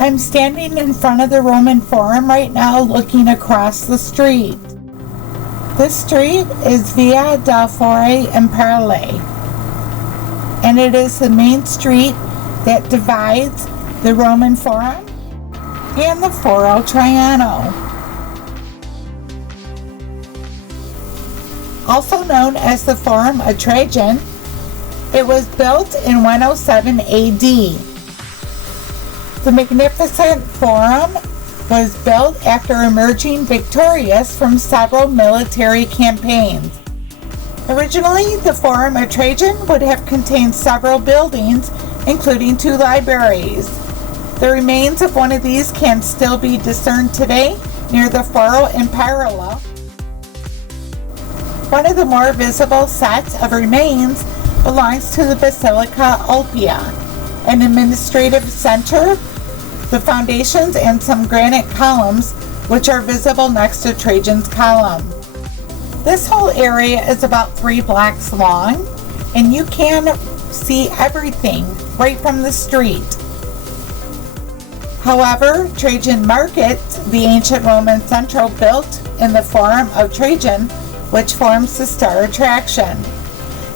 I'm standing in front of the Roman Forum right now looking across the street. This street is Via del Foro Imperiale, and it is the main street that divides the Roman Forum and the Foro Traiano. Also known as the Forum of Trajan, it was built in 107 AD. The magnificent forum was built after emerging victorious from several military campaigns. Originally, the Forum of Trajan would have contained several buildings, including 2 libraries. The remains of one of these can still be discerned today near the Foro Imperiale. One of the more visible sets of remains belongs to the Basilica Ulpia, an administrative center, the foundations, and some granite columns which are visible next to Trajan's column. This whole area is about 3 blocks long, and you can see everything right from the street. However, Trajan Market, the ancient Roman central built in the Forum of Trajan, which forms the star attraction.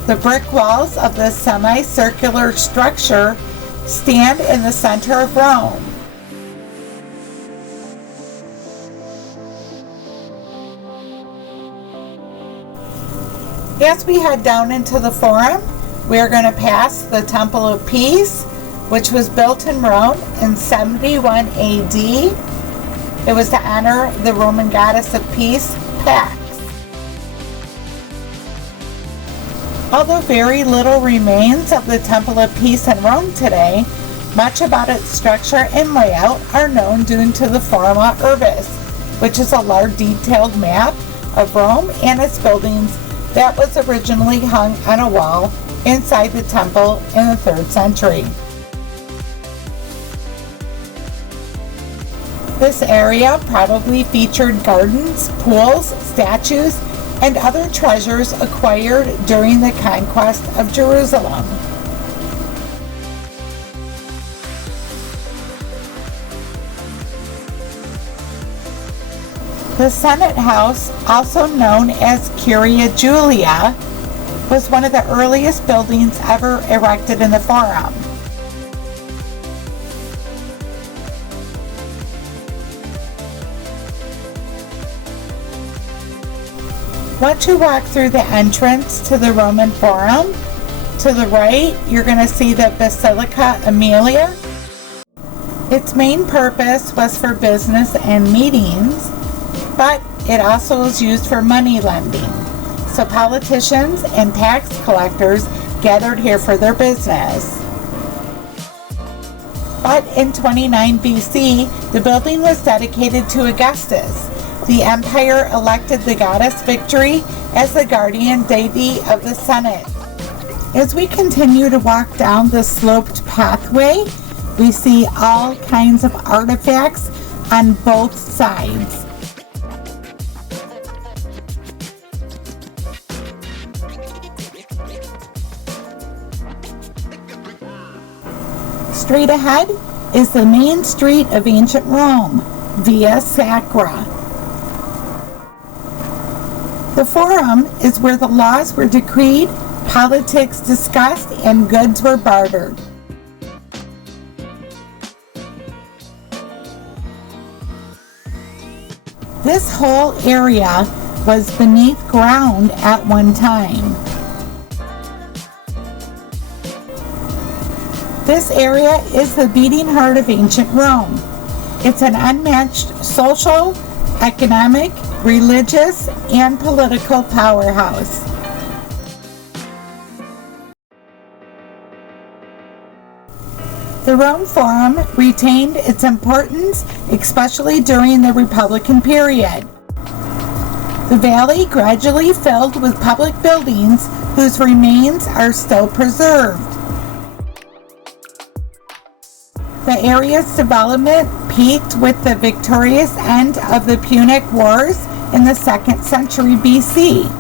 The brick walls of this semicircular structure stand in the center of Rome. As we head down into the Forum, we are going to pass the Temple of Peace, which was built in Rome in 71 AD. It was to honor the Roman goddess of peace, Pax. Although very little remains of the Temple of Peace in Rome today, much about its structure and layout are known due to the Forma Urbis, which is a large detailed map of Rome and its buildings that was originally hung on a wall inside the temple in the 3rd century. This area probably featured gardens, pools, statues, and other treasures acquired during the conquest of Jerusalem. The Senate House, also known as Curia Julia, was one of the earliest buildings ever erected in the Forum. Once you walk through the entrance to the Roman Forum, to the right, you're going to see the Basilica Aemilia. Its main purpose was for business and meetings, but it also was used for money lending. So politicians and tax collectors gathered here for their business. But in 29 BC, the building was dedicated to Augustus. The empire elected the goddess Victory as the guardian deity of the Senate. As we continue to walk down the sloped pathway, we see all kinds of artifacts on both sides. Straight ahead is the main street of ancient Rome, Via Sacra. The Forum is where the laws were decreed, politics discussed, and goods were bartered. This whole area was beneath ground at one time. This area is the beating heart of ancient Rome. It's an unmatched social, economic, religious, and political powerhouse. The Rome Forum retained its importance, especially during the Republican period. The valley gradually filled with public buildings whose remains are still preserved. The area's development peaked with the victorious end of the Punic Wars in the 2nd century BC.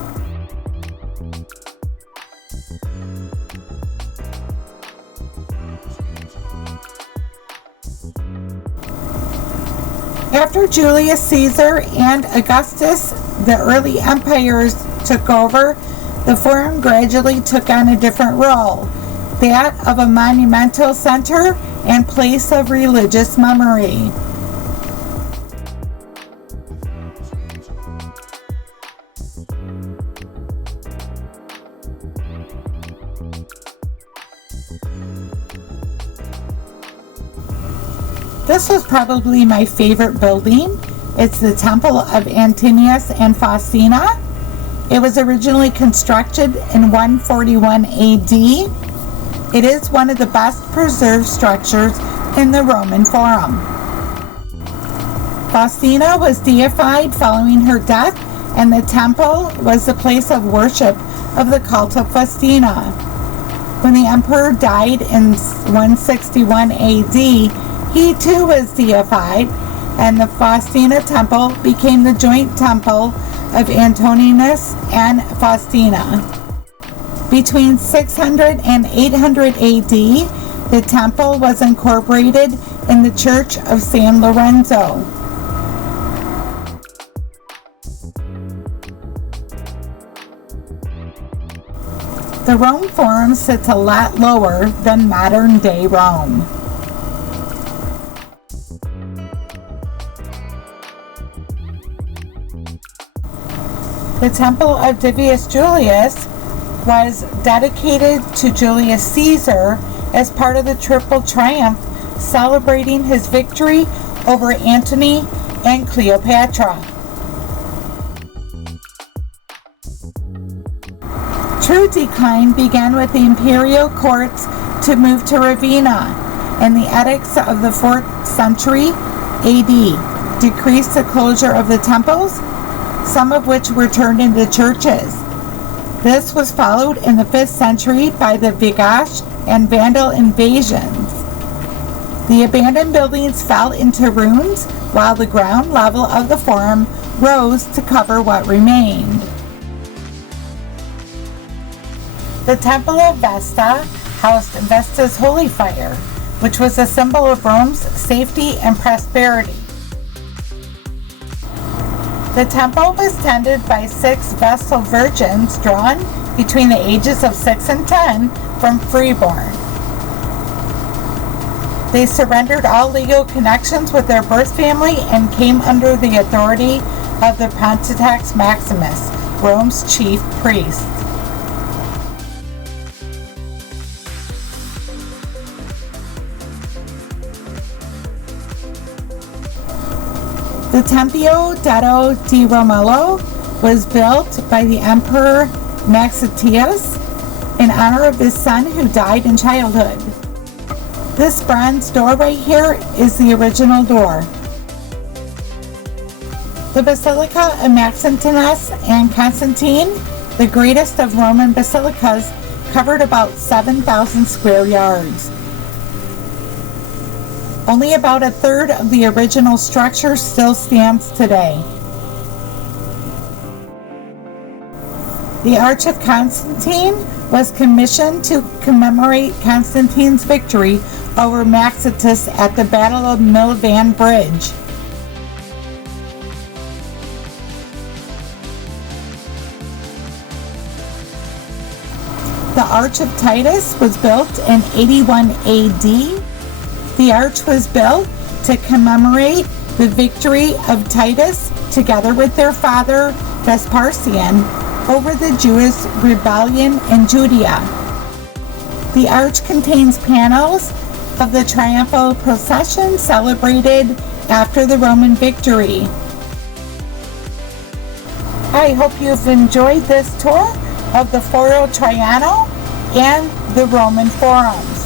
After Julius Caesar and Augustus, the early empires took over, the Forum gradually took on a different role, that of a monumental center and place of religious memory. This was probably my favorite building. It's the Temple of Antinous and Faustina. It was originally constructed in 141 AD. It is one of the best preserved structures in the Roman Forum. Faustina was deified following her death, and the temple was the place of worship of the cult of Faustina. When the emperor died in 161 AD, he too was deified, and the Faustina temple became the joint temple of Antoninus and Faustina. Between 600 and 800 AD, the temple was incorporated in the Church of San Lorenzo. The Rome Forum sits a lot lower than modern-day Rome. The Temple of Divius Julius was dedicated to Julius Caesar as part of the Triple Triumph, celebrating his victory over Antony and Cleopatra. True decline began with the imperial courts to move to Ravenna, and the edicts of the 4th century AD decreased the closure of the temples, some of which were turned into churches. This was followed in the 5th century by the Visigoth and Vandal invasions. The abandoned buildings fell into ruins, while the ground level of the Forum rose to cover what remained. The Temple of Vesta housed Vesta's holy fire, which was a symbol of Rome's safety and prosperity. The temple was tended by 6 Vestal virgins drawn between the ages of 6 and 10 from freeborn. They surrendered all legal connections with their birth family and came under the authority of the Pontifex Maximus, Rome's chief priest. The Tempio Detto di Romolo was built by the Emperor Maxentius in honor of his son who died in childhood. This bronze door right here is the original door. The Basilica of Maxienus and Constantine, the greatest of Roman basilicas, covered about 7,000 square yards. Only about a third of the original structure still stands today. The Arch of Constantine was commissioned to commemorate Constantine's victory over Maxienus at the Battle of Milvian Bridge. The Arch of Titus was built in 81 AD. The arch was built to commemorate the victory of Titus together with their father Vespasian over the Jewish rebellion in Judea. The arch contains panels of the triumphal procession celebrated after the Roman victory. I hope you've enjoyed this tour of the Foro Traiano and the Roman Forums.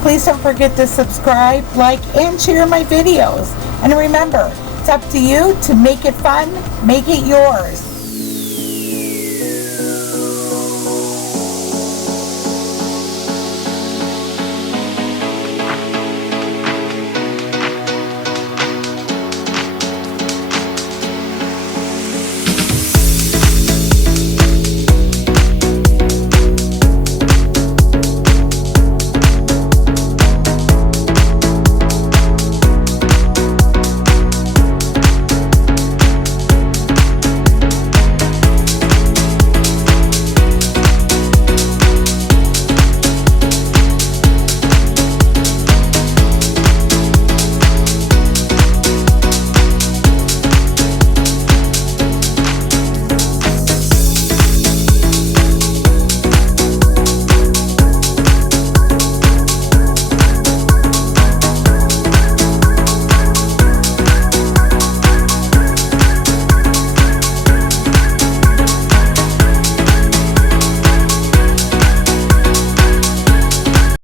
Please don't forget to subscribe, like, and share my videos. And remember, it's up to you to make it fun, make it yours.